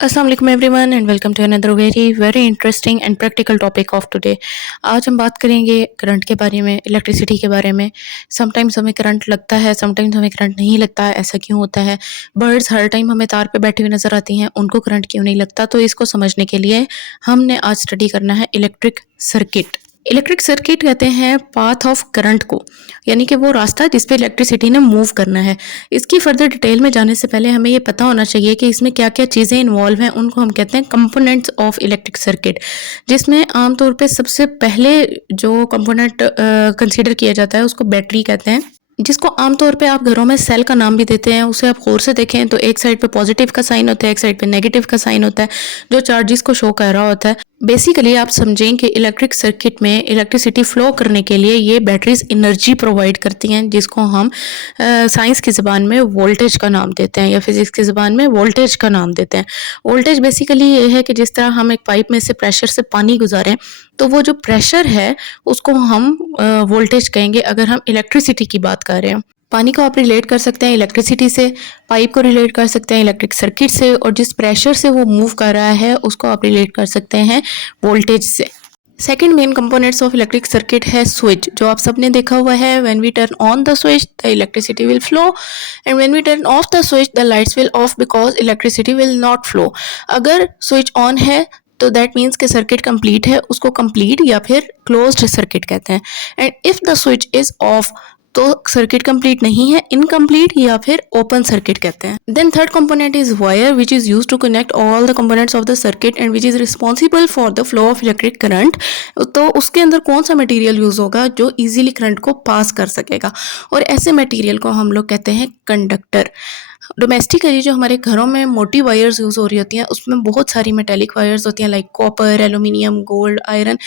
अस्सलाम वालेकुम everyone and welcome to another very interesting and practical topic of today. आज हम बात करेंगे करंट के बारे में, इलेक्ट्रिसिटी के बारे में। समटाइम्स हमें करंट लगता है, समटाइम्स हमें करंट नहीं लगता है। ऐसा क्यों होता है? बर्ड्स हर टाइम हमें तार पे बैठी हुई नज़र आती हैं, उनको करंट क्यों नहीं लगता? तो इसको समझने के लिए हमने आज स्टडी करना है इलेक्ट्रिक सर्किट। इलेक्ट्रिक सर्किट कहते हैं पाथ ऑफ करंट को, यानी कि वो रास्ता जिस पे इलेक्ट्रिसिटी ने मूव करना है। इसकी फर्दर डिटेल में जाने से पहले हमें ये पता होना चाहिए कि इसमें क्या क्या चीज़ें इन्वॉल्व हैं। उनको हम कहते हैं कंपोनेंट्स ऑफ इलेक्ट्रिक सर्किट, जिसमें आमतौर पे सबसे पहले जो कंपोनेंट कंसीडर किया जाता है उसको बैटरी कहते हैं, जिसको आमतौर पे आप घरों में सेल का नाम भी देते हैं। उसे आप गौर से देखें तो एक साइड पे पॉजिटिव का साइन होता है, एक साइड पे नेगेटिव का साइन होता है, जो चार्जेस को शो कर रहा होता है। बेसिकली आप समझें कि इलेक्ट्रिक सर्किट में इलेक्ट्रिसिटी फ्लो करने के लिए ये बैटरीज एनर्जी प्रोवाइड करती हैं, जिसको हम साइंस की ज़बान में वोल्टेज का नाम देते हैं या फिजिक्स की ज़बान में वोल्टेज का नाम देते हैं। वोल्टेज बेसिकली ये है कि जिस तरह हम एक पाइप में से प्रेशर से पानी गुजारें, तो वो जो प्रेशर है उसको हम वोल्टेज कहेंगे अगर हम इलेक्ट्रिसिटी की बात कर रहे हैं। पानी को आप रिलेट कर सकते हैं इलेक्ट्रिसिटी से, पाइप को रिलेट कर सकते हैं इलेक्ट्रिक सर्किट से, और जिस प्रेशर से वो मूव कर रहा है उसको आप रिलेट कर सकते हैं वोल्टेज से। Second main components of electric circuit है स्विच, जो आप सबने देखा हुआ है। When we turn on the switch the electricity will flow, and when we turn off the switch the lights will off because electricity will not flow. अगर switch on है तो दैट मीन्स कि सर्किट कंप्लीट है, उसको complete या फिर closed circuit कहते हैं। And if the switch is off तो सर्किट कंप्लीट नहीं है, इनकम्प्लीट या फिर ओपन सर्किट कहते हैं। Then third component is wire which is use to connect all the components of the circuit and which is responsible for the flow of electric current. तो उसके अंदर कौन सा मटेरियल यूज होगा जो इजीली करंट को पास कर सकेगा, और ऐसे मटेरियल को हम लोग कहते हैं कंडक्टर। डोमेस्टिकली जो हमारे घरों में मोटी वायर्स यूज़ हो रही होती हैं उसमें बहुत सारी मेटेलिक वायर्स होती हैं, like copper, aluminium, gold, iron,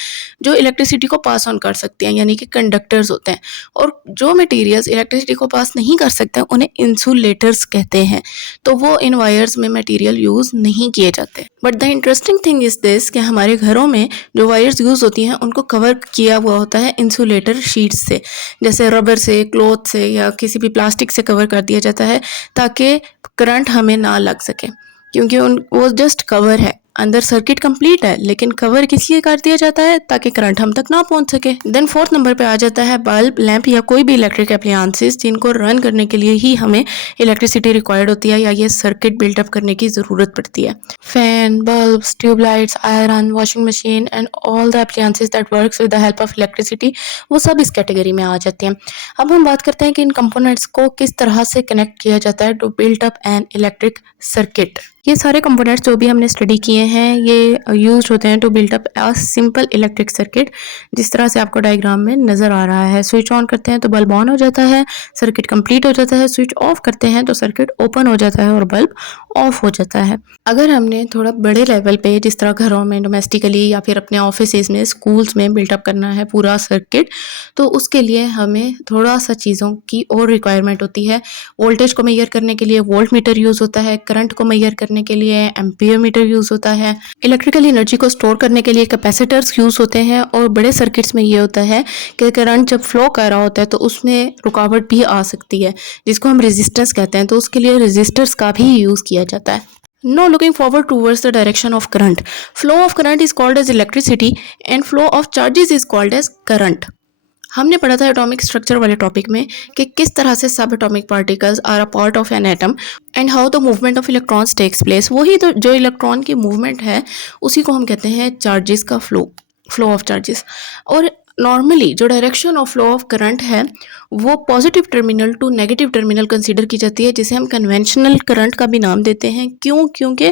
जो इलेक्ट्रिसिटी को पास ऑन कर सकती हैं, यानी कि कंडक्टर्स होते हैं। और जो मटेरियल्स इलेक्ट्रिसिटी को पास नहीं कर सकते उन्हें इंसुलेटर्स कहते हैं, तो वो इन वायर्स में मटेरियल यूज़ नहीं किए जाते। But the interesting thing is this कि हमारे घरों में जो वायर्स यूज़ होती हैं उनको कवर किया हुआ होता है इंसुलेटर शीट्स से, जैसे रबर से, क्लॉथ से या किसी भी प्लास्टिक से कवर कर दिया जाता है, ताकि करंट हमें ना लग सके, क्योंकि वो जस्ट कवर है। अंदर सर्किट कंप्लीट है लेकिन कवर किस लिए कर दिया जाता है? ताकि करंट हम तक ना पहुंच सके। देन फोर्थ नंबर पे आ जाता है बल्ब, लैंप या कोई भी इलेक्ट्रिक एप्लायंसेस जिनको रन करने के लिए ही हमें इलेक्ट्रिसिटी रिक्वायर्ड होती है या ये सर्किट बिल्डअप करने की ज़रूरत पड़ती है। Fan, bulbs, tubelights, iron, washing machine and all the appliances that works with the help of electricity, वो सब इस कैटेगरी में आ जाते हैं। अब हम बात करते हैं कि इन कंपोनेंट्स को किस तरह से कनेक्ट किया जाता है to build up an electric circuit. ये सारे कंपोनेंट्स जो भी हमने स्टडी किए हैं ये यूज्ड होते हैं to build up a simple electric circuit, जिस तरह से आपको डायग्राम में नज़र आ रहा है। स्विच ऑन करते हैं तो बल्ब ऑन हो जाता है, सर्किट कंप्लीट हो जाता है। स्विच ऑफ करते हैं तो सर्किट ओपन हो जाता है और बल्ब ऑफ हो जाता है। अगर हमने थोड़ा बड़े लेवल पे, जिस तरह घरों में डोमेस्टिकली या फिर अपने ऑफिसेज में, स्कूल्स में बिल्डअप करना है पूरा सर्किट, तो उसके लिए हमें थोड़ा सा चीज़ों की और रिक्वायरमेंट होती है। वोल्टेज को मेजर करने के लिए वोल्ट मीटर यूज़ होता है, करंट को मेजर करने के लिए एम्पियर मीटर यूज़ होता है, इलेक्ट्रिकल एनर्जी को स्टोर करने के लिए कैपेसिटर्स यूज़ होते हैं। और बड़े सर्किट्स में ये होता है कि करंट जब फ्लो कर रहा होता है तो उसमें रुकावट भी आ सकती है, जिसको हम रेजिस्टेंस कहते हैं, तो उसके लिए रेजिस्टर्स का भी यूज़ किया जाता है। Now looking forward towards the direction of current. Flow of current is called as electricity and flow of charges is called as current. हमने पढ़ा था एटॉमिक स्ट्रक्चर वाले टॉपिक में कि किस तरह से subatomic particles are a part of an atom and how the movement of electrons takes place. वही तो जो इलेक्ट्रॉन की मूवमेंट है उसी को हम कहते हैं चार्जेस का फ्लो ऑफ चार्जेस। और नॉर्मली जो direction of flow of current है वो positive terminal to negative terminal consider की जाती है, जिसे हम कन्वेंशनल करंट का भी नाम देते हैं। क्यों? क्योंकि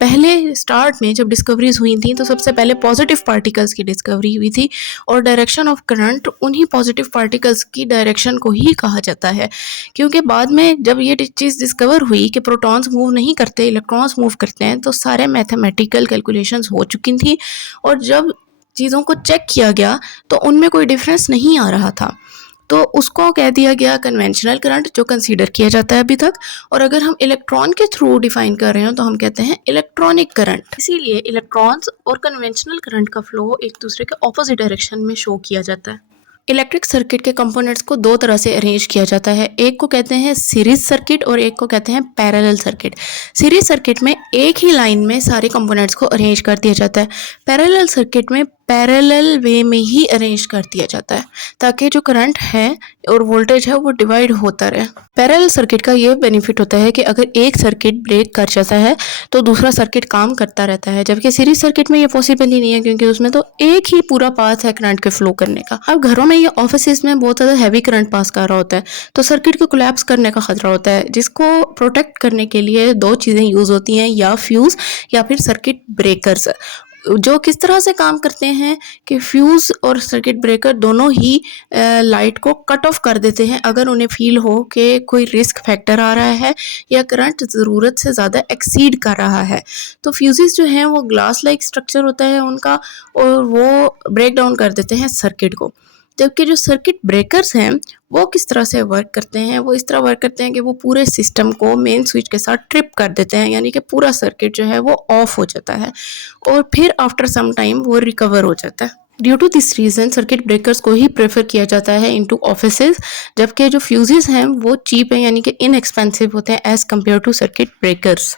पहले स्टार्ट में जब डिस्कवरीज हुई थी तो सबसे पहले पॉजिटिव पार्टिकल्स की डिस्कवरी हुई थी, और डायरेक्शन ऑफ करंट उन्हीं पॉजिटिव पार्टिकल्स की डायरेक्शन को ही कहा जाता है। क्योंकि बाद में जब ये चीज़ डिस्कवर हुई कि प्रोटॉन्स मूव नहीं करते, इलेक्ट्रॉन्स मूव करते हैं, तो सारे मैथमेटिकल कैलकुलेशंस हो चुकी थी, और जब चीज़ों को चेक किया गया तो उनमें कोई डिफरेंस नहीं आ रहा था, तो उसको कह दिया गया कन्वेंशनल करंट, जो कंसीडर किया जाता है अभी तक। और अगर हम इलेक्ट्रॉन के थ्रू डिफाइन कर रहे हो तो हम कहते हैं इलेक्ट्रॉनिक करंट। इसीलिए इलेक्ट्रॉन्स और कन्वेंशनल करंट का फ्लो एक दूसरे के ऑपोजिट डायरेक्शन में शो किया जाता है। इलेक्ट्रिक सर्किट के कंपोनेंट्स को दो तरह से अरेंज किया जाता है। एक को कहते हैं सीरीज सर्किट और एक को कहते हैं पैरेलल सर्किट। सीरीज सर्किट में एक ही लाइन में सारे कंपोनेंट्स को अरेंज कर दिया जाता है। पैरेलल सर्किट में पैरेलल वे में ही अरेंज कर दिया जाता है ताकि जो करंट है और वोल्टेज है वो डिवाइड होता रहे। पैरेलल सर्किट का ये बेनिफिट होता है कि अगर एक सर्किट ब्रेक कर जाता है तो दूसरा सर्किट काम करता रहता है, जबकि सीरीज सर्किट में ये पॉसिबल ही नहीं है क्योंकि उसमें तो एक ही पूरा पाथ है करंट के फ्लो करने का। अब घरों में या ऑफिस में बहुत ज़्यादा हैवी करंट पास कर रहा होता है तो सर्किट को कोलैप्स करने का खतरा होता है, जिसको प्रोटेक्ट करने के लिए दो चीज़ें यूज़ होती हैं, या फ्यूज़ या फिर सर्किट ब्रेकर्स, जो किस तरह से काम करते हैं कि फ्यूज़ और सर्किट ब्रेकर दोनों ही लाइट को कट ऑफ कर देते हैं अगर उन्हें फील हो कि कोई रिस्क फैक्टर आ रहा है या करंट ज़रूरत से ज़्यादा एक्सीड कर रहा है। तो फ्यूज़ेस जो हैं वो ग्लास लाइक स्ट्रक्चर होता है उनका, और वो ब्रेक डाउन कर देते हैं सर्किट को। जबकि जो सर्किट ब्रेकर्स हैं वो किस तरह से वर्क करते हैं, वो इस तरह वर्क करते हैं कि वो पूरे सिस्टम को मेन स्विच के साथ ट्रिप कर देते हैं, यानी कि पूरा सर्किट जो है वो ऑफ हो जाता है और फिर आफ्टर सम टाइम वो रिकवर हो जाता है। Due to this reason circuit breakers को ही प्रेफर किया जाता है इनटू ऑफिसेज, जबकि जो फ्यूजेस हैं वो चीप हैं यानी कि इनएक्सपेंसिव होते हैं as compare to circuit breakers.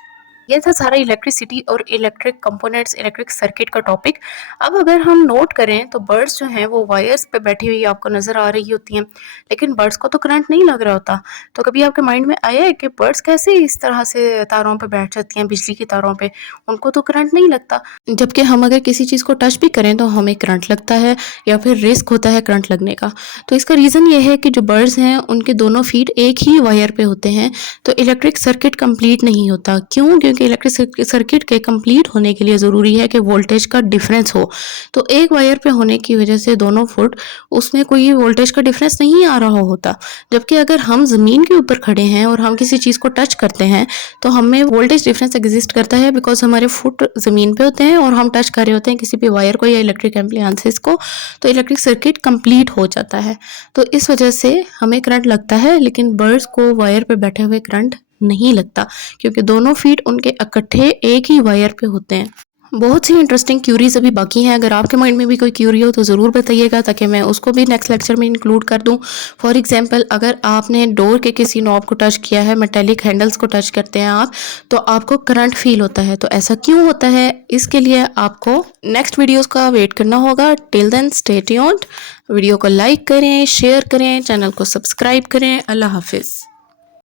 ये था सारा इलेक्ट्रिसिटी और इलेक्ट्रिक कंपोनेंट्स, इलेक्ट्रिक सर्किट का टॉपिक। अब अगर हम नोट करें तो बर्ड्स जो हैं वो वायर्स पे बैठी हुई आपको नज़र आ रही होती हैं, लेकिन बर्ड्स को तो करंट नहीं लग रहा होता। तो कभी आपके माइंड में आया है कि बर्ड्स कैसे इस तरह से तारों पे बैठ जाती हैं, बिजली की तारों पे, उनको तो करंट नहीं लगता, जबकि हम अगर किसी चीज़ को टच भी करें तो हमें करंट लगता है या फिर रिस्क होता है करंट लगने का। तो इसका रीज़न ये है कि जो बर्ड्स हैं उनके दोनों फीट एक ही वायर पे होते हैं, तो इलेक्ट्रिक सर्किट कंप्लीट नहीं होता। क्यों? क्योंकि इलेक्ट्रिक सर्किट के कंप्लीट होने के लिए ज़रूरी है कि वोल्टेज का डिफरेंस हो। तो एक वायर पे होने की वजह से दोनों फुट उसमें कोई वोल्टेज का डिफरेंस नहीं आ रहा होता, जबकि अगर हम ज़मीन के ऊपर खड़े हैं और हम किसी चीज़ को टच करते हैं तो हमें वोल्टेज डिफरेंस एग्जिस्ट करता है, बिकॉज हमारे फुट ज़मीन पे होते हैं और हम टच कर रहे होते हैं किसी भी वायर को या इलेक्ट्रिक एप्लायंसेस को, तो इलेक्ट्रिक सर्किट कंप्लीट हो जाता है। तो इस वजह से हमें करंट लगता है, लेकिन बर्ड्स को वायर पे बैठे हुए करंट नहीं लगता क्योंकि दोनों फीट उनके इकट्ठे एक ही वायर पे होते हैं। बहुत सी इंटरेस्टिंग क्यूरीज अभी बाकी हैं। अगर आपके माइंड में भी कोई क्यूरी हो तो ज़रूर बताइएगा ताकि मैं उसको भी नेक्स्ट लेक्चर में इंक्लूड कर दूं। फॉर एग्जांपल, अगर आपने डोर के किसी नॉब को टच किया है, मेटेलिक हैंडल्स को टच करते हैं आप, तो आपको करंट फील होता है। तो ऐसा क्यों होता है, इसके लिए आपको नेक्स्ट वीडियोज़ का वेट करना होगा। Till then stay tuned. Video को लाइक करें, शेयर करें, चैनल को सब्सक्राइब करें। अल्लाह हाफिज़।